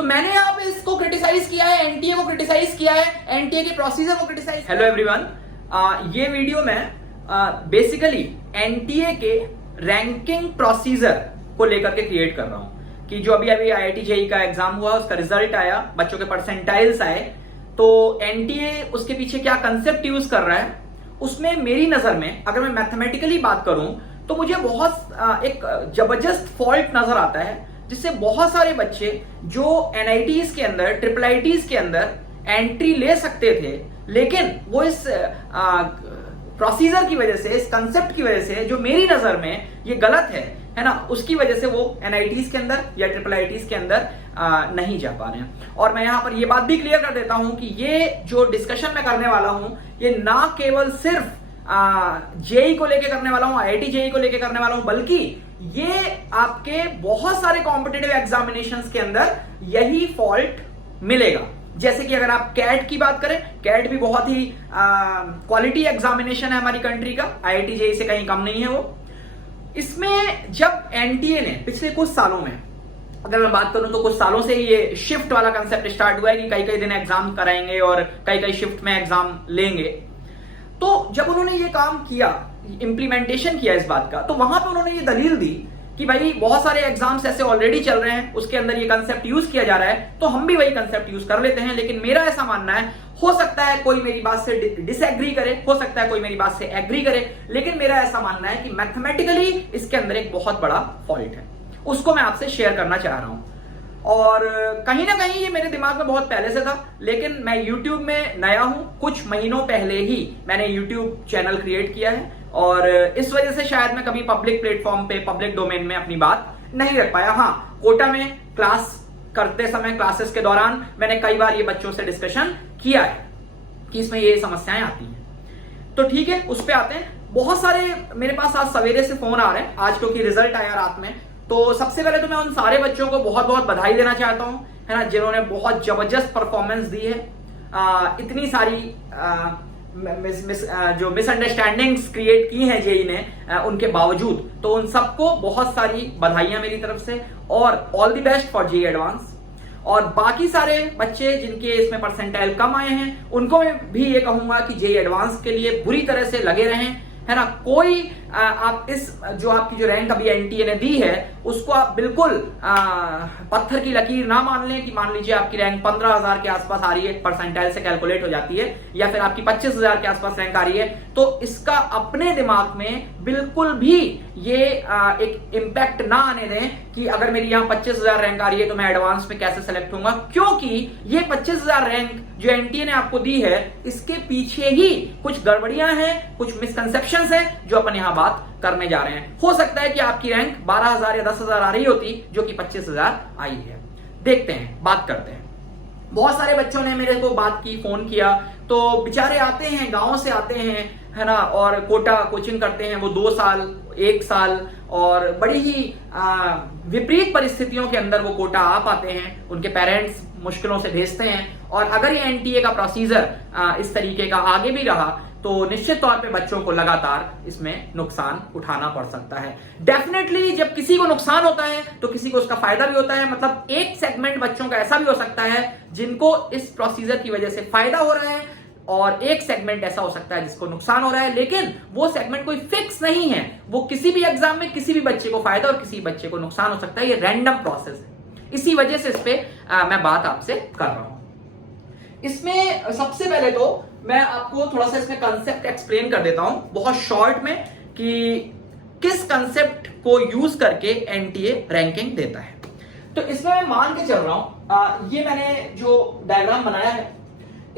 तो मैंने यहाँ पे इसको क्रिटिसाइज किया है, एनटीए को क्रिटिसाइज किया है, एनटीए के प्रोसीजर को क्रिटिसाइज। हेलो एवरीवन, ये वीडियो मैं बेसिकली एनटीए के रैंकिंग प्रोसीजर को लेकर के क्रिएट कर रहा हूं कि जो अभी आईआईटी जेईई का एग्जाम हुआ, उसका रिजल्ट आया, बच्चों के परसेंटाइल्स आए, तो एनटीए उसके पीछे क्या कंसेप्ट यूज कर रहा है, उसमें मेरी नजर में अगर मैं मैथमेटिकली बात करूं तो मुझे बहुत एक जबरदस्त फॉल्ट नजर आता है, जिससे बहुत सारे बच्चे जो एनआईटीज के अंदर, ट्रिपल आईटीज के अंदर एंट्री ले सकते थे, लेकिन वो इस प्रोसीजर की वजह से, इस कंसेप्ट की वजह से, जो मेरी नजर में ये गलत है ना, उसकी वजह से वो एनआईटीज के अंदर या ट्रिपल आईटीज के अंदर नहीं जा पा रहे हैं। और मैं यहां पर ये बात भी क्लियर कर देता हूं कि ये जो डिस्कशन मैं करने वाला हूं, ये ना केवल सिर्फ जेई को लेके करने वाला हूं, आईआईटी जेई को लेके करने वाला हूं, बल्कि ये आपके बहुत सारे कॉम्पिटिटिव एग्जामिनेशंस के अंदर यही फॉल्ट मिलेगा। जैसे कि अगर आप कैट की बात करें, कैट भी बहुत ही क्वालिटी एग्जामिनेशन है हमारी कंट्री का, आईआईटी जेई से कहीं कम नहीं है वो। इसमें जब एनटीए ने पिछले कुछ सालों में, अगर मैं बात करूं तो कुछ सालों से ये शिफ्ट वाला कंसेप्ट स्टार्ट हुआ है कि कई कई दिन एग्जाम कराएंगे और कई कई शिफ्ट में एग्जाम लेंगे। तो जब उन्होंने ये काम किया, इंप्लीमेंटेशन किया इस बात का, तो वहां पे उन्होंने ये दलील दी कि भाई बहुत सारे एग्जाम्स ऐसे ऑलरेडी चल रहे हैं, उसके अंदर ये कंसेप्ट यूज किया जा रहा है, तो हम भी वही कंसेप्ट यूज कर लेते हैं। लेकिन मेरा ऐसा मानना है, हो सकता है कोई मेरी बात से डिसएग्री करे, हो सकता है कोई मेरी बात से एग्री करे, लेकिन मेरा ऐसा मानना है कि मैथमेटिकली इसके अंदर एक बहुत बड़ा फॉल्ट है, उसको मैं आपसे शेयर करना चाह रहा हूं। और कहीं ना कहीं ये मेरे दिमाग में बहुत पहले से था, लेकिन मैं YouTube में नया हूं, कुछ महीनों पहले ही मैंने YouTube चैनल क्रिएट किया है, और इस वजह से शायद मैं कभी पब्लिक प्लेटफॉर्म पे, पब्लिक डोमेन में अपनी बात नहीं रख पाया। हाँ, कोटा में क्लास करते समय, क्लासेस के दौरान मैंने कई बार ये बच्चों से डिस्कशन किया है कि इसमें ये समस्याएं आती हैं। तो ठीक है, उस पर आते हैं। बहुत सारे मेरे पास आज सवेरे से फोन आ रहे हैं, आज क्योंकि रिजल्ट आया रात में। तो सबसे पहले तो मैं उन सारे बच्चों को बहुत बहुत बधाई देना चाहता हूं, है ना, जिन्होंने बहुत जबरदस्त परफॉर्मेंस दी है। इतनी सारी जो मिसअंडरस्टैंडिंग्स क्रिएट की हैं जेई ने, उनके बावजूद, तो उन सबको बहुत सारी बधाइयां मेरी तरफ से, और all the best for JEE advance. और बाकी सारे बच्चे जिनके इसमें परसेंटाइल कम आए हैं, उनको मैं भी ये कहूंगा कि जेई एडवांस के लिए बुरी तरह से लगे रहें, है ना। कोई आप इस जो आपकी जो रैंक अभी एनटीए ने दी है, उसको आप बिल्कुल पत्थर की लकीर ना मान लें कि मान लीजिए आपकी रैंक 15,000 के आसपास आ रही है, परसेंटाइल से कैलकुलेट हो जाती है, या फिर आपकी 25,000 के आसपास रैंक आ रही है, तो इसका अपने दिमाग में बिल्कुल भी ये एक इंपैक्ट ना आने दें कि अगर मेरी यहाँ 25,000 रैंक आ रही है तो मैं एडवांस में कैसे सेलेक्ट होऊंगा, क्योंकि ये 25,000 रैंक जो एनटीए ने आपको दी है, इसके पीछे ही कुछ गड़बड़ियां हैं, कुछ मिसकंसेप्शंस हैं, जो अपन यहां बात करने जा रहे हैं। हो सकता है कि आपकी रैंक 12,000 या 10,000 आ रही होती, जो कि 25,000 आई है। देखते हैं, बात करते हैं। बहुत सारे बच्चों ने मेरे को बात की, फोन किया, तो बेचारे आते हैं, गांव से आते हैं, है ना, और कोटा कोचिंग करते हैं, वो 2 साल, 1 साल, और बड़ी ही विपरीत परिस्थितियों के अंदर वो कोटा आ पाते हैं, उनके पेरेंट्स मुश्किलों से भेजते हैं। और अगर ये एनटीए का प्रोसीजर इस तरीके का आगे भी रहा, तो निश्चित तौर पे बच्चों को लगातार इसमें नुकसान उठाना पड़ सकता है। डेफिनेटली जब किसी को नुकसान होता है तो किसी को उसका फायदा भी होता है। मतलब एक सेगमेंट बच्चों का ऐसा भी हो सकता है जिनको इस प्रोसीजर की वजह से फायदा हो रहा है, और एक सेगमेंट ऐसा हो सकता है जिसको नुकसान हो रहा है, लेकिन वो सेगमेंट कोई फिक्स नहीं है। वो किसी भी एग्जाम में किसी भी बच्चे को फायदा और किसी बच्चे को नुकसान हो सकता है। ये रैंडम प्रोसेस है, इसी वजह से इस पे मैं बात आपसे कर रहा हूं। इसमें सबसे पहले तो मैं आपको थोड़ा सा इसमें कंसेप्ट एक्सप्लेन कर देता हूं बहुत शॉर्ट में, कि किस कंसेप्ट को यूज करके एनटीए रैंकिंग देता है। तो इसमें मैं मान के चल रहा हूं, ये मैंने जो डायग्राम बनाया है,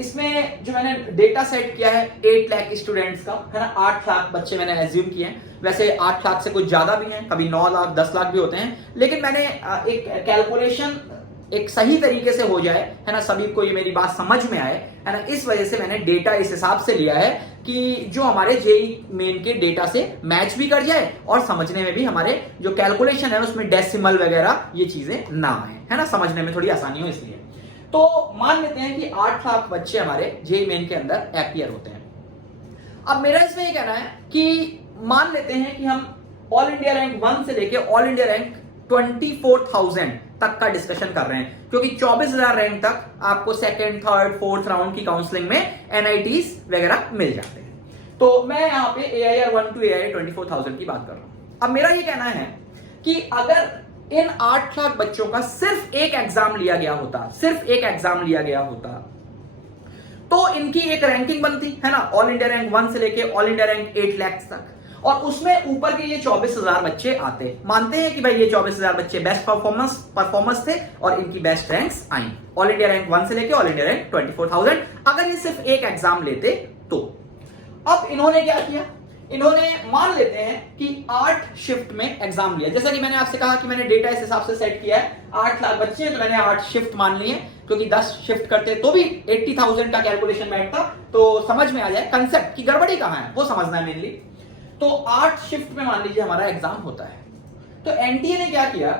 इसमें जो मैंने डेटा सेट किया है 8 लाख स्टूडेंट्स का, है ना, 8 लाख बच्चे मैंने एज्यूम किए हैं। वैसे 8 लाख से कुछ ज्यादा भी हैं, कभी 9 लाख, 10 लाख भी होते हैं, लेकिन मैंने एक कैलकुलेशन एक सही तरीके से हो जाए, है ना, सभी को ये मेरी बात समझ में आए, है ना, इस वजह से मैंने डेटा इस हिसाब से लिया है कि जो हमारे जेईई मेन के डेटा से मैच भी कर जाए, और समझने में भी हमारे जो कैलकुलेशन है उसमें डेसिमल वगैरह ये चीजें ना आए, है ना, समझने में थोड़ी आसानी हो इसलिए। तो मान लेते हैं कि 8 लाख बच्चे हमारे जेईई मेन के अंदर अपीयर होते हैं। अब मेरा इसमें ये कहना है कि मान लेते हैं कि हम ऑल इंडिया रैंक 1 से लेके ऑल इंडिया रैंक 24,000 तक का डिस्कशन कर रहे हैं, क्योंकि 24,000 रैंक तक आपको सेकंड, थर्ड, फोर्थ राउंड की काउंसलिंग में NITs वगैरह मिल जाते हैं। तो मैं यहाँ पे AIR 1 to AIR 24,000 की बात कर रहा हूं। अब मेरा ये कहना है कि अगर इन 8 लाख बच्चों का सिर्फ एक एग्जाम लिया गया होता, सिर्फ एक एग्जाम लिया गया होता, तो इनकी एक रैंकिंग बनती है ना, ऑल इंडिया रैंक 1 से लेके ऑल इंडिया रैंक 8 लाख तक, और उसमें ऊपर के ये 24,000 बच्चे आते। मानते हैं कि भाई ये 24,000 बच्चे बेस्ट परफॉर्मेंस थे और इनकी बेस्ट रैंक्स आई, ऑल इंडिया रैंक 1 से लेके ऑल इंडिया रैंक 24,000, अगर ये सिर्फ एक एग्जाम लेते तो। अब इन्होंने क्या किया, इन्होंने मान लेते हैं कि 8 शिफ्ट में एग्जाम लिया। जैसा कि मैंने आपसे कहा कि मैंने डेटा इस हिसाब से सेट किया है, 8 लाख बच्चे हैं तो मैंने 8 शिफ्ट मान लिए, क्योंकि 10 शिफ्ट करते तो भी 80,000 का कैलकुलेशन बैठता, तो समझ में आ जाए कंसेप्ट की गड़बड़ी कहां है, वो समझना है मेनली। तो 8 शिफ्ट में मान लीजिए हमारा एग्जाम होता है, तो एनटीए ने क्या किया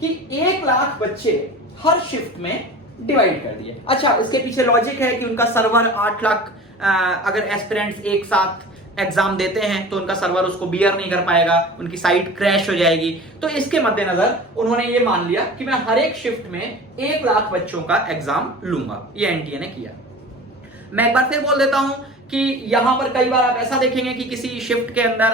कि 1 लाख बच्चे हर शिफ्ट में डिवाइड कर दिए। अच्छा, इसके पीछे लॉजिक है कि उनका सर्वर 8 लाख अगर एस्पिरेंट्स एक साथ एग्जाम देते हैं तो उनका सर्वर उसको बियर नहीं कर पाएगा, उनकी साइट क्रैश हो जाएगी। तो इसके मद्देनजर उन्होंने ये मान लिया कि मैं हर एक शिफ्ट में 1 लाख बच्चों का एग्जाम लूंगा। ये एनटीए ने किया। मैं एक बार फिर बोल देता हूं कि यहां पर कई बार आप ऐसा देखेंगे कि किसी शिफ्ट के अंदर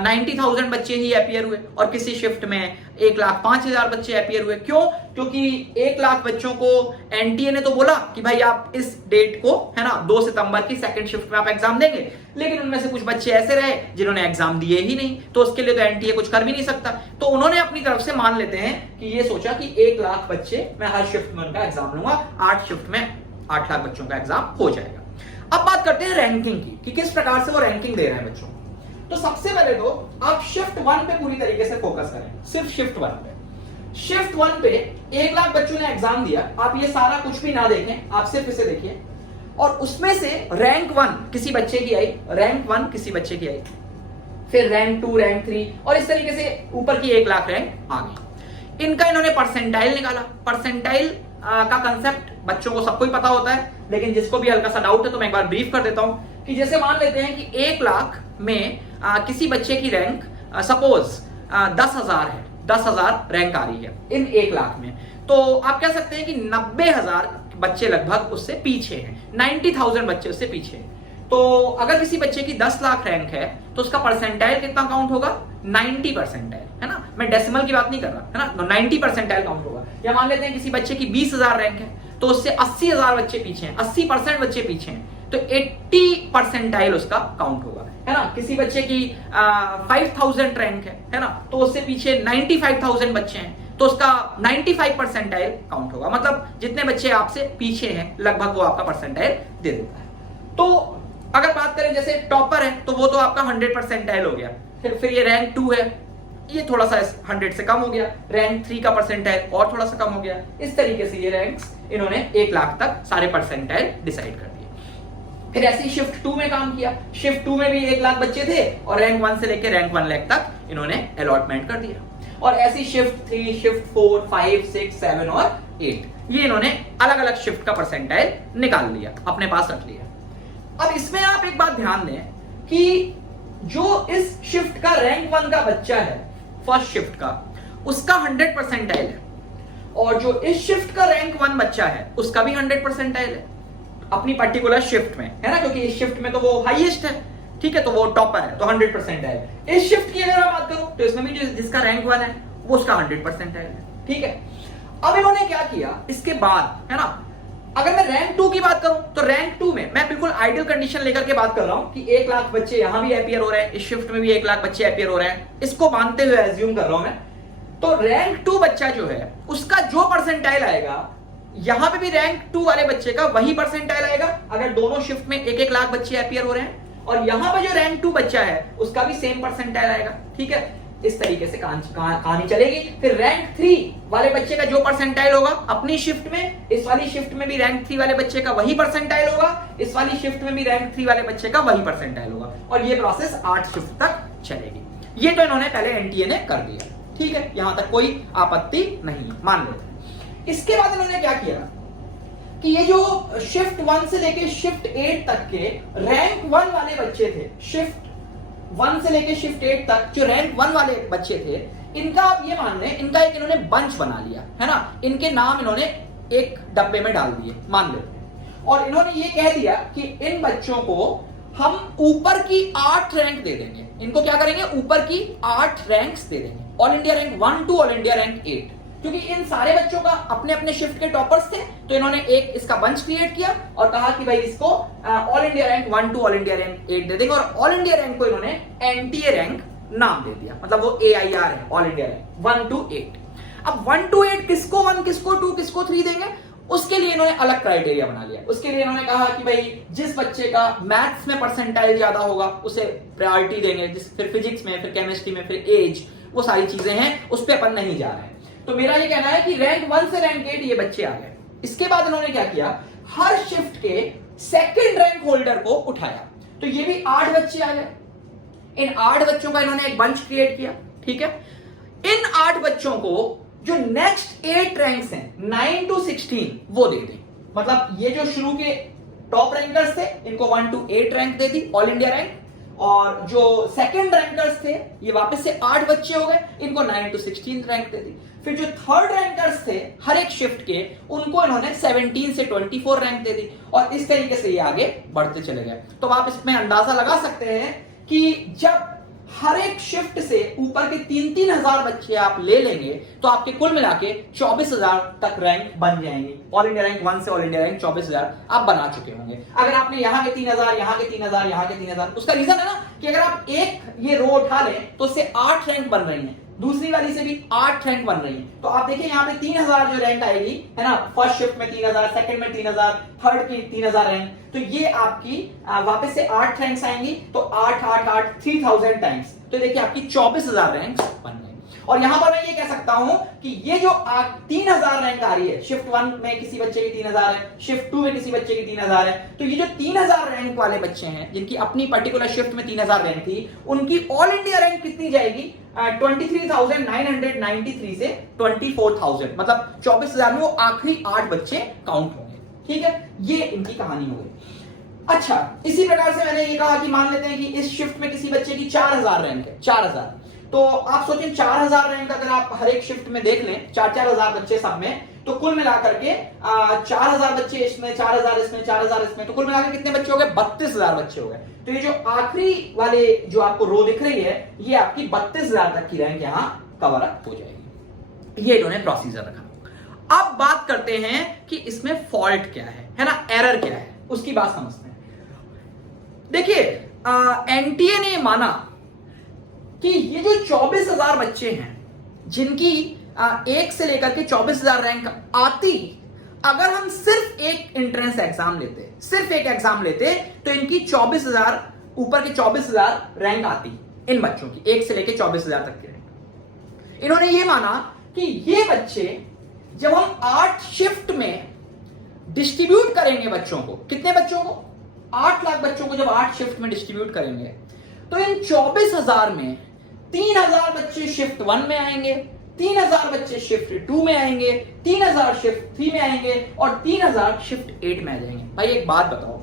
90,000 बच्चे ही अपीयर हुए और किसी शिफ्ट में 1,05,000 बच्चे अपीयर हुए। क्यों? क्योंकि 1 लाख बच्चों को एनटीए ने तो बोला कि भाई आप इस डेट को, है ना, 2 सितंबर की सेकंड शिफ्ट में आप एग्जाम देंगे, लेकिन उनमें से कुछ बच्चे ऐसे रहे जिन्होंने एग्जाम दिए ही नहीं, तो उसके लिए तो एनटीए कुछ कर भी नहीं सकता। तो उन्होंने अपनी तरफ से मान लेते हैं कि ये सोचा कि 1 लाख बच्चे मैं हर शिफ्ट में उनका एग्जाम लूंगा, 8 शिफ्ट में 8 लाख बच्चों का एग्जाम हो जाएगा। अब बात करते हैं रैंकिंग की कि किस प्रकार से वो रैंकिंग दे रहे हैं बच्चों को। तो सबसे पहले तो आप शिफ्ट 1 पे पूरी तरीके से फोकस करें, सिर्फ शिफ्ट 1 पे। शिफ्ट 1 पे 1 लाख बच्चों ने एग्जाम दिया, आप ये सारा कुछ भी ना देखें, आप सिर्फ इसे देखिए, और उसमें से रैंक 1 किसी बच्चे की आई, रैंक 1 किसी बच्चे की आई, फिर रैंक 2, रैंक 3, और इस तरीके से ऊपर की 1 लाख रैंक आ गई। इनका इन्होंने परसेंटाइल निकाला। परसेंटाइल का कंसेप्ट बच्चों को सबको ही पता होता है, लेकिन जिसको भी हल्का सा डाउट है तो मैं एक बार ब्रीफ कर देता हूं कि जैसे मान लेते हैं कि 1 लाख में किसी बच्चे की रैंक सपोज 10,000 है, 10,000 रैंक आ रही है इन 1 लाख में, तो आप कह सकते हैं कि 90,000 बच्चे लगभग उससे पीछे हैं, 90,000 बच्चे उससे पीछे हैं। तो अगर किसी बच्चे की 10 लाख रैंक है तो उसका परसेंटाइल कितना काउंट होगा? 90 परसेंटाइल, है ना, मैं डेसिमल की बात नहीं कर रहा, है ना, तो 90 परसेंटाइल काउंट होगा। या मान लेते हैं किसी बच्चे की 20,000 रैंक है तो उससे 80,000 बच्चे पीछे हैं, 80% बच्चे पीछे हैं, तो 80 परसेंटाइल उसका काउंट होगा, है ना। किसी बच्चे की 5,000 रैंक है ना, तो उससे पीछे 95,000 बच्चे हैं तो उसका 95 परसेंटाइल काउंट होगा। मतलब जितने बच्चे आपसे पीछे हैं लगभग वो आपका परसेंटाइल दे देता है। तो अगर बात करें जैसे टॉपर है तो वो तो आपका 100 परसेंटाइल हो गया, फिर ये रैंक 2 है, ये थोड़ा सा 100 से कम हो गया, रैंक 3 का परसेंटाइल और थोड़ा सा कम हो गया। इस तरीके से ये रैंक्स इन्होंने 1 लाख तक सारे परसेंटाइल डिसाइड कर दिए। फिर ऐसी शिफ्ट 2 में काम किया। शिफ्ट 2 में भी 1 लाख बच्चे थे और रैंक 1 से लेकर रैंक 1 लाख तक इन्होंने अलॉटमेंट कर दिया। और ऐसी शिफ्ट 3, शिफ्ट 4, 5, 6, 7 और 8, ये इन्होंने अलग अलग शिफ्ट का परसेंटाइल निकाल लिया, अपने पास रख लिया। अब इसमें आप एक बात ध्यान दें कि जो इस शिफ्ट का रैंक 1 का बच्चा है, फर्स्ट शिफ्ट का, उसका 100 परसेंटाइल है, और जो इस शिफ्ट का रैंक 1 बच्चा है उसका भी 100 परसेंटाइल है अपनी पर्टिकुलर शिफ्ट में, है ना, क्योंकि इस शिफ्ट में तो वो हाईएस्ट है, ठीक है, तो वो टॉपर है, तो 100 परसेंटाइल। इस शिफ्ट की अगर मैं बात करूं तो इसमें भी जिसका रैंक 1 है वो उसका 100 परसेंटाइल है, ठीक है। अब इन्होंने क्या किया इसके बाद, है ना, अगर मैं रैंक 2 की बात करूं तो रैंक 2 में मैं बिल्कुल आइडियल कंडीशन लेकर के बात कर रहा हूं कि 1 लाख बच्चे यहां भी अपीयर हो रहे हैं, इस शिफ्ट में भी 1 लाख बच्चे अपीयर हो रहे हैं, इसको मानते हुए एज्यूम कर रहा हूं मैं। तो रैंक 2 बच्चा जो है उसका जो परसेंटाइल आएगा, यहां पे भी रैंक 2 वाले बच्चे का वही परसेंटाइल आएगा अगर दोनों शिफ्ट में 1-1 लाख बच्चे अपीयर हो रहे हैं, और यहां पे जो रैंक 2 बच्चा है उसका भी सेम परसेंटाइल आएगा, ठीक है। इस तरीके से कहानी चलेगी। फिर रैंक 3 वाले बच्चे का जो परसेंटाइल होगा अपनी शिफ्ट में, इस वाली शिफ्ट में भी रैंक 3 वाले बच्चे का वही परसेंटाइल होगा, इस वाली शिफ्ट में भी रैंक 3 वाले बच्चे का वही परसेंटाइल होगा, और ये प्रोसेस 8 शिफ्ट तक चलेगी। ये तो इन्होंने पहले एनटीए ने कर दिया, ठीक है, यहां तक कोई आपत्ति नहीं, मान लेते। इसके बाद इन्होंने क्या किया कि ये जो शिफ्ट 1 से लेके शिफ्ट 8 तक के रैंक 1 वाले बच्चे थे, शिफ्ट 1 से लेके शिफ्ट 8 तक जो रैंक 1 वाले बच्चे थे, इनका आप ये मान लें, इनका एक इन्होंने बंच बना लिया है ना, इनके नाम इन्होंने एक डब्बे में डाल दिए मान लेते हैं, और इन्होंने ये कह दिया कि इन बच्चों को हम ऊपर की 8 रैंक दे देंगे। इनको क्या करेंगे, ऊपर की 8 रैंक्स दे देंगे, all India rank 1 to all India rank 8, क्योंकि इन सारे बच्चों का अपने अपने शिफ्ट के टॉपर्स थे, तो इन्होंने एक इसका बंच क्रिएट किया और कहा कि भाई इसको all India rank 1 to all India rank 8 दे देंगे, और ऑल इंडिया रैंक को इन्होंने एनटीए रैंक नाम दे दिया, मतलब वो AIR है, ऑल इंडिया रैंक 1 टू 8। अब 1 टू 8 किसको 1, किसको 2, किसको 3 देंगे, उसके लिए इन्होंने अलग क्राइटेरिया बना लिया। उसके लिए इन्होंने कहा कि भाई जिस बच्चे का मैथ्स में परसेंटाइल ज्यादा होगा उसे प्रायोरिटी देंगे, फिर फिजिक्स में, फिर केमिस्ट्री में, फिर एज, वो सारी चीजें हैं, उस पर अपन नहीं जा रहे हैं। तो मेरा ये कहना है कि रैंक 1 से रैंक 8 ये बच्चे आ गए। इसके बाद इन्होंने क्या किया, हर शिफ्ट के सेकंड रैंक होल्डर को उठाया, तो ये भी 8 बच्चे आ गए। इन 8 बच्चों का इन्होंने एक बंच क्रिएट किया, ठीक है। इन 8 बच्चों को जो नेक्स्ट 8 रैंक्स हैं 9 टू 16 वो दे दें, मतलब ये जो शुरू के टॉप रैंकर्स थे इनको 1 टू 8 रैंक दे दी, ऑल इंडिया रैंक, और जो सेकंड रैंकर्स थे ये वापस से 8 बच्चे हो गए, इनको 9 टू 16 रैंक दे दी। फिर जो थर्ड रैंकर्स थे हर एक शिफ्ट के, उनको इन्होंने 17 से 24 रैंक दे दी, और इस तरीके से ये आगे बढ़ते चले गए। तो आप इसमें अंदाजा लगा सकते हैं कि जब हर एक शिफ्ट से ऊपर के 3-3 हजार बच्चे आप ले लेंगे तो आपके कुल मिला के 24,000 तक रैंक बन जाएंगे। ऑल इंडिया रैंक 1 से ऑल इंडिया रैंक 24,000 आप बना चुके होंगे। अगर आपने यहाँ के 3,000, यहाँ के 3,000, यहाँ के 3,000, उसका रीजन है ना कि अगर आप एक ये रो उठा लें तो उससे 8 रैंक बन रही है, दूसरी वाली से भी 8 रैंक बन रही है। तो आप देखिए यहाँ पे 3,000 जो रैंक आएगी है ना, फर्स्ट शिफ्ट में 3,000, सेकंड में 3,000, थर्ड की 3,000 रैंक, तो ये आपकी वापस से 8 रैंक्स आएंगी, तो 8 8 8 3000 टाइम्स, तो देखिए आपकी 24,000 रैंक बन गई। और यहां पर मैं ये कह सकता हूं कि ये जो 3,000 रैंक आ रही है, शिफ्ट 1 में किसी बच्चे की 3,000 है, शिफ्ट 2 में किसी बच्चे की 3,000 है, तो ये जो 3,000 रैंक वाले बच्चे हैं जिनकी अपनी पर्टिकुलर शिफ्ट में 3,000 रैंक थी, उनकी ऑल इंडिया रैंक कितनी जाएगी, 23,993 से 24,000, मतलब 24,000 में वो आखिरी 8 बच्चे काउंट होंगे। ठीक है, ये इनकी कहानी हो गई। अच्छा, इसी प्रकार से मैंने ये कहा कि मान लेते हैं कि इस शिफ्ट में किसी बच्चे की 4,000 रैंक है, 4,000, तो आप सोचें 4,000 रैंक अगर आप हर एक शिफ्ट में देख लें, 4,000 बच्चे सब में, तो कुल मिलाकर के 4,000 बच्चे इसमें, 4,000 इसमें, 4,000 इसमें, तो कुल मिलाकर कितने बच्चे हो गए, 32,000 बच्चे हो गए। तो ये जो आखिरी वाले जो आपको रो दिख रही है, ये आपकी 32,000 तक की रैंक यहां कवर अप हो जाएगी। ये इन्होंने प्रोसीजर रखा। अब बात करते हैं कि इसमें फॉल्ट क्या है ना, एरर क्या है, उसकी बात समझते हैं। देखिए, एनटीए ने माना कि ये जो 24,000 बच्चे हैं जिनकी 1 से लेकर के 24,000 रैंक आती, अगर हम सिर्फ एक एंट्रेंस एग्जाम लेते, सिर्फ एक एग्जाम लेते, तो इनकी 24,000, ऊपर के 24,000 रैंक आती इन बच्चों की, 1 से लेकर 24,000 तक की रैंक। इन्होंने ये माना कि ये बच्चे जब हम 8 शिफ्ट में डिस्ट्रीब्यूट करेंगे बच्चों को, कितने बच्चों को, 8 लाख बच्चों को जब 8 शिफ्ट में डिस्ट्रीब्यूट करेंगे, तो इन 24,000 में 3,000 बच्चे शिफ्ट 1 में आएंगे, 3,000 बच्चे शिफ्ट 2 में आएंगे, 3,000 शिफ्ट 3 में आएंगे, और 3,000 शिफ्ट 8 में आ जाएंगे। भाई एक बात बताओ,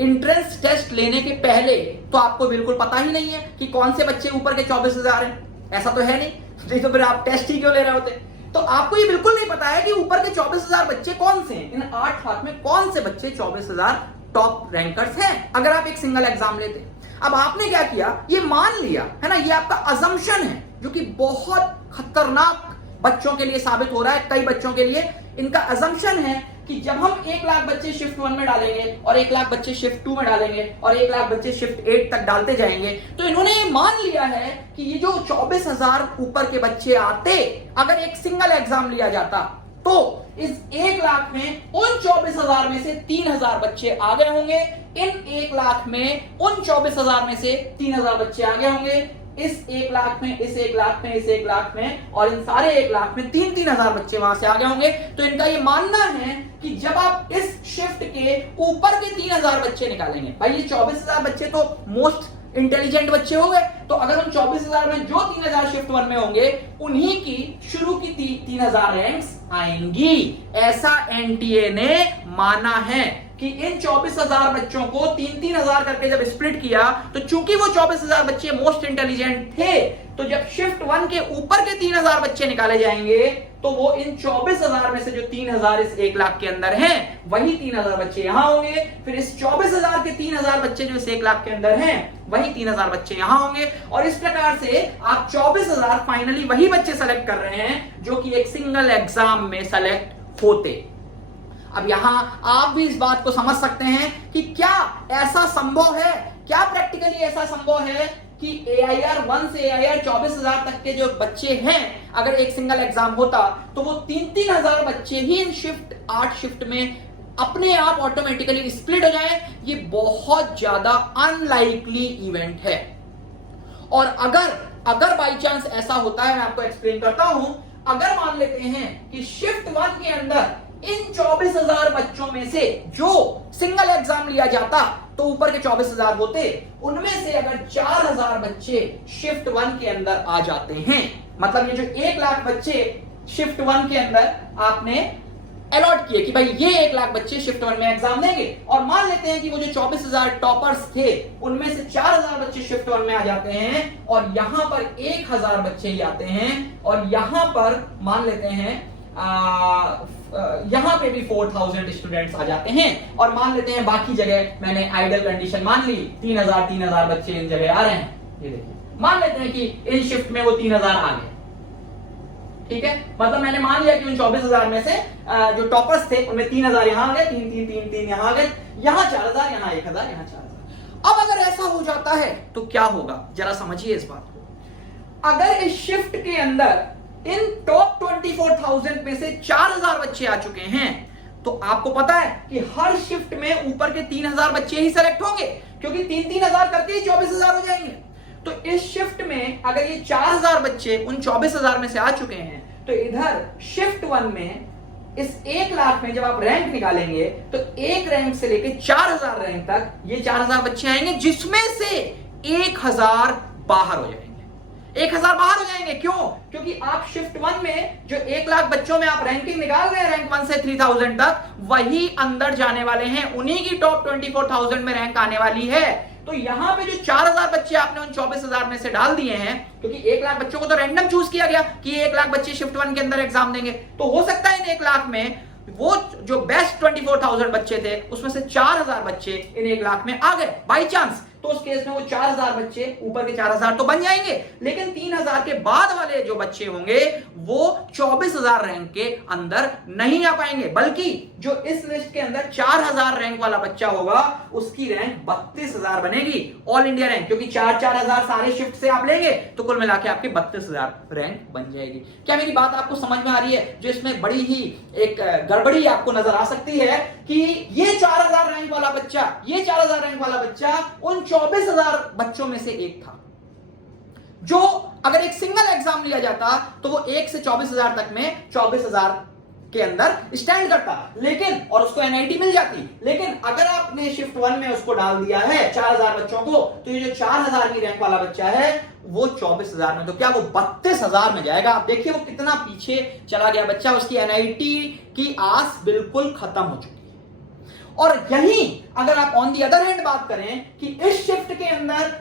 एंट्रेंस टेस्ट लेने के पहले तो आपको बिल्कुल पता ही नहीं है कि कौन से बच्चे ऊपर के 24,000 हैं, ऐसा तो है नहीं, तो फिर आप टेस्ट ही क्यों ले रहे होते। तो आपको ये बिल्कुल नहीं पता है कि ऊपर के 24,000 बच्चे कौन से हैं, इन 8 लाख में कौन से बच्चे 24,000 टॉप रैंकर्स हैं, अगर आप एक सिंगल एग्जाम लेते। अब आपने क्या किया, ये मान लिया है ना, ये आपका अजम्पशन है, जो कि बहुत खतरनाक बच्चों के लिए साबित हो रहा है। कई बच्चों के लिए इनका अजम्पशन है कि जब हम 1 लाख बच्चे शिफ्ट 1 में डालेंगे, और 1 लाख बच्चे शिफ्ट 2 में डालेंगे, और 1 लाख बच्चे शिफ्ट 8 तक डालते जाएंगे, तो इन्होंने ये मान लिया है कि ये जो 24,000 ऊपर के बच्चे आते, अगर एक सिंगल एग्जाम लिया जाता, तो इस 1 लाख में उन 24,000 में से 3,000 बच्चे आ गए होंगे, इन 1 लाख में उन 24,000 में से 3,000 बच्चे आ गए होंगे, इस 1 लाख में, इस 1 लाख में, इस 1 लाख में, और इन सारे 1 लाख में 3,000 बच्चे वहां से आ गए होंगे। तो इनका ये मानना है कि जब आप इस शिफ्ट के ऊपर के 3,000 बच्चे निकालेंगे, भाई ये 24,000 बच्चे तो मोस्ट इंटेलिजेंट बच्चे हो गए, तो अगर उन 24,000 में जो 3,000 शिफ्ट 1 में होंगे, उन्हीं की शुरू की 3,000 रैंक्स आएंगी। ऐसा एनटीए ने माना है। कि इन 24,000 बच्चों को 3-3 करके जब स्प्लिट किया, तो चूंकि वो 24,000 बच्चे मोस्ट इंटेलिजेंट थे, तो जब शिफ्ट 1 के ऊपर के 3,000 बच्चे निकाले जाएंगे, तो वो इन 24,000 में से जो 3,000 इस 1 लाख के अंदर हैं, वही 3,000 बच्चे यहां होंगे। फिर इस 24,000 के 3,000 बच्चे जो इस 1 लाख के अंदर हैं, वही 3,000 बच्चे यहां होंगे। और इस प्रकार से आप 24,000 फाइनली वही बच्चे सेलेक्ट कर रहे हैं जो कि एक सिंगल एग्जाम में सेलेक्ट होते। अब यहां आप भी इस बात को समझ सकते हैं कि क्या ऐसा संभव है, क्या प्रैक्टिकली ऐसा संभव है कि AIR 1 से AIR 24,000 तक के जो बच्चे हैं, अगर एक सिंगल एग्जाम होता तो वो 3-3 बच्चे ही इन शिफ्ट 8 शिफ्ट में अपने आप ऑटोमेटिकली स्प्लिट हो जाए। ये बहुत ज्यादा अनलाइकली इवेंट है। और अगर बाई चांस ऐसा होता है, मैं आपको एक्सप्लेन करता हूं। अगर मान लेते हैं कि शिफ्ट 1 के अंदर इन 24,000 बच्चों में से जो सिंगल एग्जाम लिया जाता तो ऊपर के 24,000 होते, उनमें से अगर 4,000 बच्चे शिफ्ट 1 के अंदर आ जाते हैं, मतलब ये जो 1 लाख बच्चे शिफ्ट 1 के अंदर आपने अलॉट किए कि भाई ये 1 लाख बच्चे शिफ्ट 1 में एग्जाम देंगे, और मान लेते हैं कि वो जो 24,000 टॉपर्स थे उनमें से 4,000 बच्चे शिफ्ट 1 में आ जाते हैं, और यहां पर 1,000 बच्चे ही आते हैं, और यहां पर मान लेते हैं यहां पे भी 4,000 स्टूडेंट्स आ जाते हैं, और मान लेते हैं बाकी जगह मैंने आइडल कंडीशन मान ली, 3,000 बच्चे इन जगह आ रहे हैं। ये देखिए, मान लेते हैं कि इन शिफ्ट में वो 3,000 आ गए, ठीक है। मतलब मैंने मान लिया कि उन 24,000 में से जो टॉपर्स थे उनमें 3,000 यहां आ गए, 3 यहां आ गए, यहां 4,000, यहां 1,000, यहां 4,000। अब अगर ऐसा हो जाता है तो क्या होगा, जरा समझिए इस बात को। अगर इस शिफ्ट के अंदर इन टॉप 24,000 में से 4,000 बच्चे आ चुके हैं, तो आपको पता है कि हर शिफ्ट में ऊपर के 3,000 बच्चे ही सेलेक्ट होंगे, क्योंकि 3-3 करके ही 24,000 हो जाएंगे। तो इस शिफ्ट में अगर ये 4,000 बच्चे उन 24,000 में से आ चुके हैं, तो इधर शिफ्ट 1 में इस 1 लाख में जब आप रैंक निकालेंगे, तो 1 रैंक से लेके 4,000 रैंक तक ये 4,000 बच्चे आएंगे, जिसमें से 1,000 बाहर हो जाएंगे। 1,000 बाहर हो जाएंगे। क्यों? क्योंकि आप शिफ्ट 1 में जो 1 लाख बच्चों में आप रैंकिंग निकाल रहे हैं, रैंक 1 से 3,000 तक, वही अंदर जाने वाले हैं, उन्हीं की टॉप 24,000 में रैंक आने वाली है। तो यहां पे जो 4,000 बच्चे आपने उन 24,000 में से डाल दिए हैं, क्योंकि 1 लाख बच्चों को तो रैंडम चूज किया गया कि 1 लाख बच्चे शिफ्ट 1 के अंदर एग्जाम देंगे, तो हो सकता है इन 1 लाख में वो जो बेस्ट 24,000 बच्चे थे उसमें से 4,000 बच्चे इन 1 लाख में आ गए बाई चांस। तो उस केस में वो 4,000 बच्चे ऊपर के 4,000 तो बन जाएंगे, लेकिन 3,000 के बाद वाले जो बच्चे होंगे वो 24,000 रैंक के अंदर नहीं आ पाएंगे, बल्कि जो इस लिस्ट के अंदर 4,000 रैंक वाला बच्चा होगा उसकी रैंक 32,000 बनेगी, ऑल इंडिया रैंक। क्योंकि 4,000 सारे शिफ्ट से आप लेंगे तो कुल मिला के आपके 32,000 रैंक बन जाएगी। क्या मेरी बात आपको समझ में आ रही है? जो इसमें बड़ी ही एक गड़बड़ी आपको नजर आ सकती है कि ये 4,000 रैंक वाला बच्चा, ये 4,000 रैंक वाला बच्चा उन 24,000 बच्चों में से एक था, जो अगर एक सिंगल एग्जाम लिया जाता तो वो 1 से 24,000 तक में 24,000 के अंदर स्टैंड करता, लेकिन और उसको NIT मिल जाती। लेकिन अगर आपने शिफ्ट 1 में उसको डाल दिया है 4,000 बच्चों को, तो ये जो 4,000 की रैंक वाला बच्चा है वो 24,000 में, तो क्या वो 32,000 में जाएगा। आप देखिए वो कितना पीछे चला गया बच्चा, उसकी NIT की आस बिल्कुल खत्म हो चुकी है। और यही अगर आप ऑन दी अदर हैंड बात करें कि इस शिफ्ट के अंदर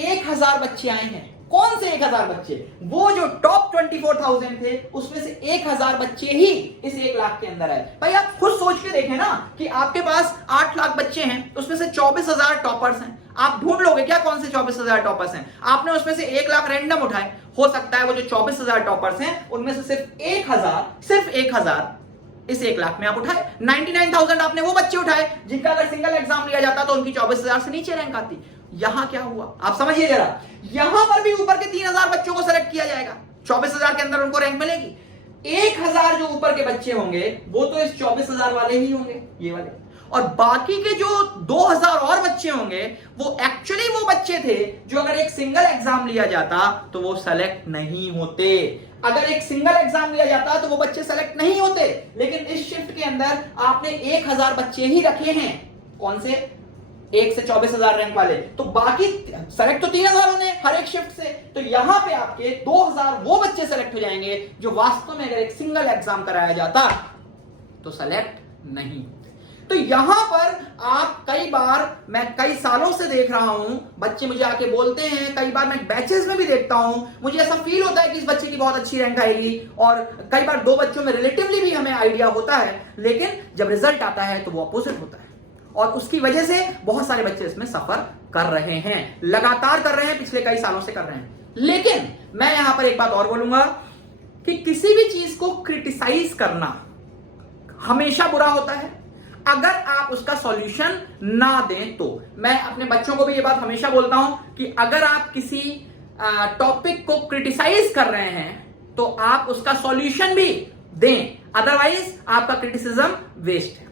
1,000 बच्चे आए हैं, कौन से 1,000 बच्चे? वो जो टॉप 24,000 थे उसमें से 1,000 बच्चे ही इस 1 लाख के अंदर आए। भाई आप खुद सोच के देखें ना कि आपके पास 8 लाख बच्चे हैं, उसमें से 24,000 टॉपर्स हैं। आप ढूंढ लोगे क्या कौन से 24,000 टॉपर्स हैं? आपने उसमें से 1 लाख रैंडम उठाए, हो सकता है वो जो 24,000 टॉपर्स हैं उनमें से सिर्फ 1,000 इस 1 लाख में आप उठाए। 99,000 आपने वो बच्चे उठाए जिनका अगर सिंगल एग्जाम लिया जाता तो उनकी 24,000 से नीचे रैंक आती। यहां क्या हुआ आप समझिए जरा, यहां पर भी ऊपर के 3,000 बच्चों को सेलेक्ट किया जाएगा, 24,000 के अंदर उनको रैंक मिलेगी। 1,000 जो ऊपर के बच्चे होंगे वो तो इस 24,000 वाले ही होंगे, ये वाले, और बाकी के जो 2,000 और बच्चे होंगे वो एक्चुअली वो बच्चे थे जो अगर एक सिंगल एग्जाम लिया जाता तो वो सेलेक्ट नहीं होते। अगर एक सिंगल एग्जाम लिया जाता तो वो बच्चे सेलेक्ट नहीं होते, लेकिन इस शिफ्ट के अंदर आपने 1,000 बच्चे ही रखे हैं, कौन से? 1 से 24,000 रैंक वाले, तो बाकी सेलेक्ट तो 3,000 होने हर एक शिफ्ट से। तो यहां पे आपके 2,000 वो बच्चे सेलेक्ट हो जाएंगे जो वास्तव में अगर एक सिंगल एग्जाम कराया जाता तो सेलेक्ट नहीं होते। तो यहां पर आप कई बार, मैं कई सालों से देख रहा हूं, बच्चे मुझे आके बोलते हैं, कई बार मैं बैचेस में भी देखता हूं, मुझे ऐसा फील होता है कि इस बच्चे की बहुत अच्छी रैंक आएगी, और कई बार 2 बच्चों में रिलेटिवली भी हमें आइडिया होता है, लेकिन जब रिजल्ट आता है तो वो अपोजिट होता है, और उसकी वजह से बहुत सारे बच्चे इसमें सफर कर रहे हैं, लगातार कर रहे हैं, पिछले कई सालों से कर रहे हैं। लेकिन मैं यहां पर एक बात और बोलूंगा कि किसी भी चीज को क्रिटिसाइज करना हमेशा बुरा होता है अगर आप उसका सॉल्यूशन ना दें। तो मैं अपने बच्चों को भी ये बात हमेशा बोलता हूं कि अगर आप किसी टॉपिक को क्रिटिसाइज कर रहे हैं तो आप उसका सॉल्यूशन भी दें, अदरवाइज आपका क्रिटिसिज्म वेस्ट है।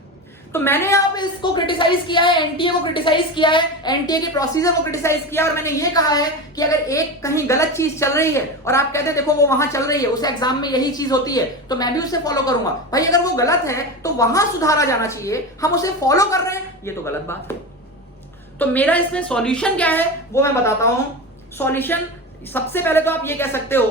तो मैंने यहां पे इसको क्रिटिसाइज किया है, एनटीए को क्रिटिसाइज किया है, एनटीए के प्रोसीजर को क्रिटिसाइज किया, और मैंने ये कहा है कि अगर एक कहीं गलत चीज चल रही है और आप कहते हैं देखो वो वहां चल रही है, उस एग्जाम में यही चीज होती है, तो मैं भी उसे फॉलो करूंगा। भाई अगर वो गलत है तो वहां सुधारा जाना चाहिए, हम उसे फॉलो कर रहे हैं, ये तो गलत बात है। तो मेरा इसमें सॉल्यूशन क्या है वो मैं बताता हूं। सॉल्यूशन सबसे पहले तो आप ये कह सकते हो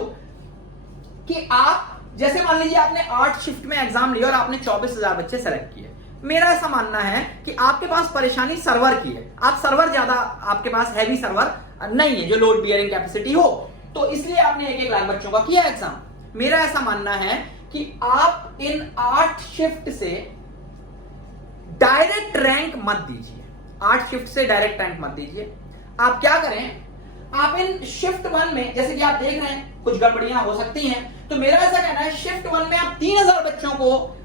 कि आप जैसे मान लीजिए आपने 8 शिफ्ट में एग्जाम लिया और आपने 24,000 बच्चे सेलेक्ट किए। मेरा ऐसा मानना है कि आपके पास परेशानी सर्वर की है, आप सर्वर ज्यादा, आपके पास हैवी सर्वर नहीं है जो लोड बियरिंग कैपेसिटी हो, तो इसलिए आपने 1-1 लाख बच्चों का किया एग्जाम। मेरा ऐसा मानना है कि आप इन 8 शिफ्ट से डायरेक्ट रैंक मत दीजिए, 8 शिफ्ट से डायरेक्ट रैंक मत दीजिए। आप क्या करें, आप इन शिफ्ट 1 में, जैसे कि आप देख रहे हैं कुछ गड़बड़ियां हो सकती हैं, तो मेरा ऐसा कहना है शिफ्ट 1 में आप 3,000 बच्चों को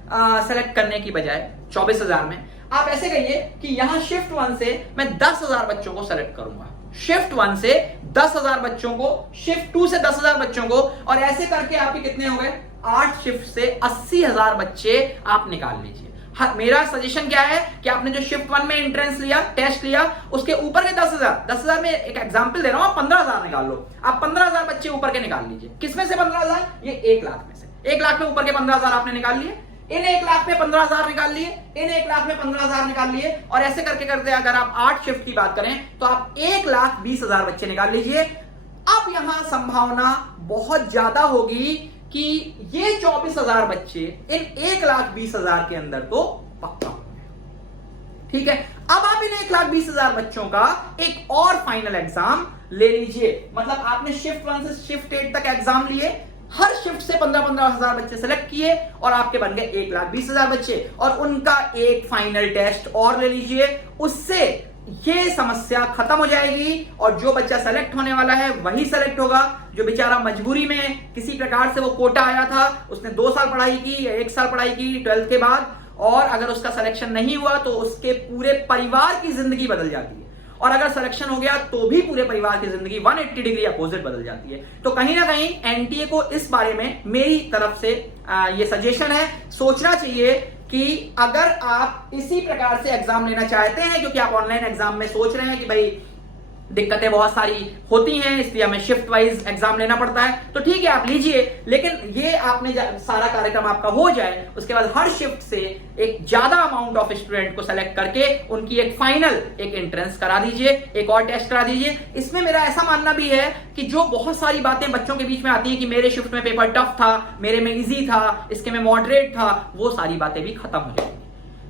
सेलेक्ट करने की बजाय 24,000 में आप ऐसे कहिए कि यहां शिफ्ट 1 से मैं 10,000 बच्चों को सेलेक्ट करूंगा, शिफ्ट 1 से 10,000 बच्चों को, शिफ्ट 2 से 10,000 बच्चों को, और ऐसे करके आपके कितने हो गए, 8 शिफ्ट से 80,000 बच्चे आप निकाल लीजिए। मेरा सजेशन क्या है कि आपने जो शिफ्ट 1 में एंट्रेंस लिया, टेस्ट लिया, उसके ऊपर के 10,000 में एक एग्जांपल दे रहा हूं, आप 15,000 निकाल लो, आप 15,000 बच्चे ऊपर के निकाल लीजिए। किसमें से 15,000? ये 1 लाख में से, 1 लाख में ऊपर के 15,000 आपने निकाल लिए, इन 1 लाख में 15,000 निकाल लिए, इन 1 लाख में 15,000 निकाल लिए, और ऐसे करके करते अगर आप 8 शिफ्ट की बात करें तो आप 1,20,000 बच्चे निकाल लीजिए। अब यहां संभावना बहुत ज्यादा होगी कि ये 24,000 बच्चे इन 1,20,000 के अंदर तो पक्का होंगे। ठीक है, अब आप इन 1,20,000 बच्चों का एक और फाइनल एग्जाम ले लीजिए। मतलब आपने शिफ्ट 1 से शिफ्ट 8 तक एग्जाम लिए, हर शिफ्ट से 15,000 बच्चे सेलेक्ट किए, और आपके बन गए 1,20,000 बच्चे, और उनका एक फाइनल टेस्ट और ले लीजिए। उससे ये समस्या खत्म हो जाएगी, और जो बच्चा सेलेक्ट होने वाला है वही सेलेक्ट होगा। जो बेचारा मजबूरी में किसी प्रकार से वो कोटा आया था, उसने 2 साल पढ़ाई की या 1 साल पढ़ाई की 12th के बाद, और अगर उसका सिलेक्शन नहीं हुआ तो उसके पूरे परिवार की जिंदगी बदल जाती है, और अगर सिलेक्शन हो गया तो भी पूरे परिवार की जिंदगी 180 डिग्री अपोजिट बदल जाती है। तो कहीं ना कहीं एनटीए को इस बारे में मेरी तरफ से ये सजेशन है, सोचना चाहिए कि अगर आप इसी प्रकार से एग्जाम लेना चाहते हैं, क्योंकि आप ऑनलाइन एग्जाम में सोच रहे हैं कि भाई दिक्कतें बहुत सारी होती हैं इसलिए हमें शिफ्ट वाइज एग्जाम लेना पड़ता है, तो ठीक है आप लीजिए, लेकिन ये आपने सारा कार्यक्रम आपका हो जाए, उसके बाद हर शिफ्ट से एक ज्यादा अमाउंट ऑफ स्टूडेंट को सेलेक्ट करके उनकी एक फाइनल एक एंट्रेंस करा दीजिए, एक और टेस्ट करा दीजिए। इसमें मेरा ऐसा मानना भी है कि जो बहुत सारी बातें बच्चों के बीच में आती है कि मेरे शिफ्ट में पेपर टफ था, मेरे में इजी था, इसके में मॉडरेट था, वो सारी बातें भी खत्म हो जाएंगी।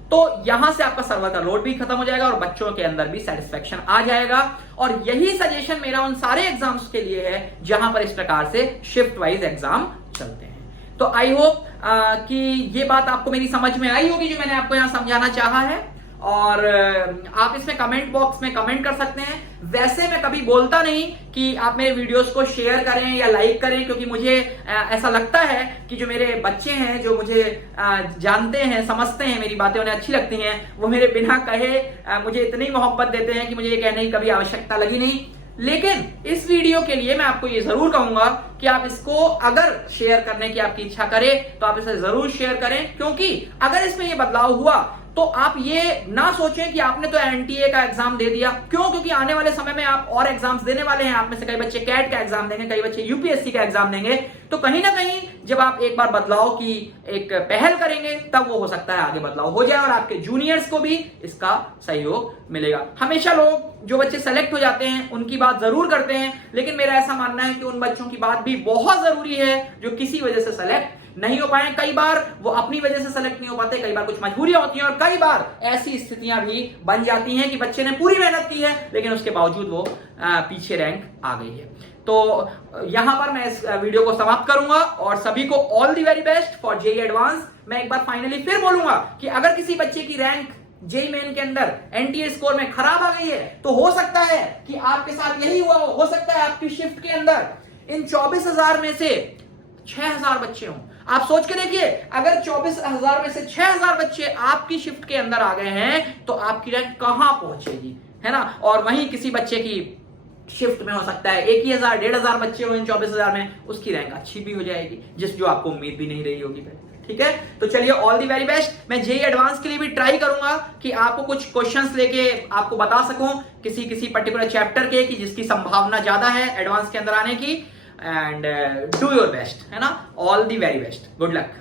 तो यहां से आपका सर्वर का लोड भी खत्म हो जाएगा और बच्चों के अंदर भी सेटिस्फेक्शन आ जाएगा। और यही सजेशन मेरा उन सारे एग्जाम्स के लिए है जहां पर इस प्रकार से शिफ्ट वाइज एग्जाम चलते हैं। तो आई होप कि ये बात आपको मेरी समझ में आई होगी जो मैंने आपको यहां समझाना चाहा है, और आप इसमें कमेंट बॉक्स में कमेंट कर सकते हैं। वैसे मैं कभी बोलता नहीं कि आप मेरे वीडियोस को शेयर करें या लाइक करें, क्योंकि मुझे ऐसा लगता है कि जो मेरे बच्चे हैं, जो मुझे जानते हैं, समझते हैं, मेरी बातें उन्हें अच्छी लगती हैं, वो मेरे बिना कहे मुझे इतनी मोहब्बत देते हैं कि मुझे ये कहने की कभी आवश्यकता लगी नहीं। लेकिन इस वीडियो के लिए मैं आपको ये जरूर कहूंगा कि आप इसको अगर शेयर करने की आपकी इच्छा करें तो आप इसे जरूर शेयर करें, क्योंकि अगर इसमें ये बदलाव हुआ तो आप ये ना सोचें कि आपने तो एनटीए का एग्जाम दे दिया। क्यों? क्योंकि आने वाले समय में आप और एग्जाम्स देने वाले हैं। आप में से कई बच्चे कैट का एग्जाम देंगे, कई बच्चे यूपीएससी का एग्जाम देंगे। तो कहीं ना कहीं जब आप एक बार बदलाव की एक पहल करेंगे तब वो हो सकता है आगे बदलाव हो जाए और आपके जूनियर्स को भी इसका सहयोग मिलेगा। हमेशा लोग जो बच्चे सेलेक्ट हो जाते हैं उनकी बात जरूर करते हैं, लेकिन मेरा ऐसा मानना है कि उन बच्चों की बात भी बहुत जरूरी है जो किसी वजह से सेलेक्ट नहीं हो पाए, कई बार वो अपनी वजह से सेलेक्ट नहीं हो पाते, कई बार कुछ मजबूरियां होती हैं और कई बार ऐसी स्थितियां भी बन जाती हैं कि बच्चे ने पूरी मेहनत की है लेकिन उसके बावजूद वो पीछे रैंक आ गई है। तो यहां पर मैं इस वीडियो को समाप्त करूंगा और सभी को all the very best for JEE advance. मैं एक बार फाइनली फिर बोलूंगा कि अगर किसी बच्चे की रैंक जेईई मेन के अंदर एनटीए स्कोर में खराब आ गई है तो हो सकता है कि आपके साथ यही हुआ हो सकता है आपकी शिफ्ट के अंदर इन 24,000 में से 6,000 बच्चे हों। आप सोच के देखिए, अगर 24,000 में से 6,000 बच्चे आपकी शिफ्ट के अंदर आ गए हैं तो आपकी रैंक कहां पहुंचेगी, है ना। और वहीं किसी बच्चे की शिफ्ट में हो सकता है 1,000 1,500 बच्चे हो इन 24,000 में, उसकी रैंक अच्छी भी हो जाएगी जो आपको उम्मीद भी नहीं रही होगी पहले। ठीक है, तो चलिए ऑल दी वेरी बेस्ट। मैं जेईई एडवांस के लिए भी ट्राई करूंगा कि आपको कुछ क्वेश्चंस लेके आपको बता सकूं किसी पर्टिकुलर चैप्टर के कि जिसकी संभावना ज्यादा है एडवांस के अंदर आने की। एंड डू योर बेस्ट, है ना। All the very best, good luck.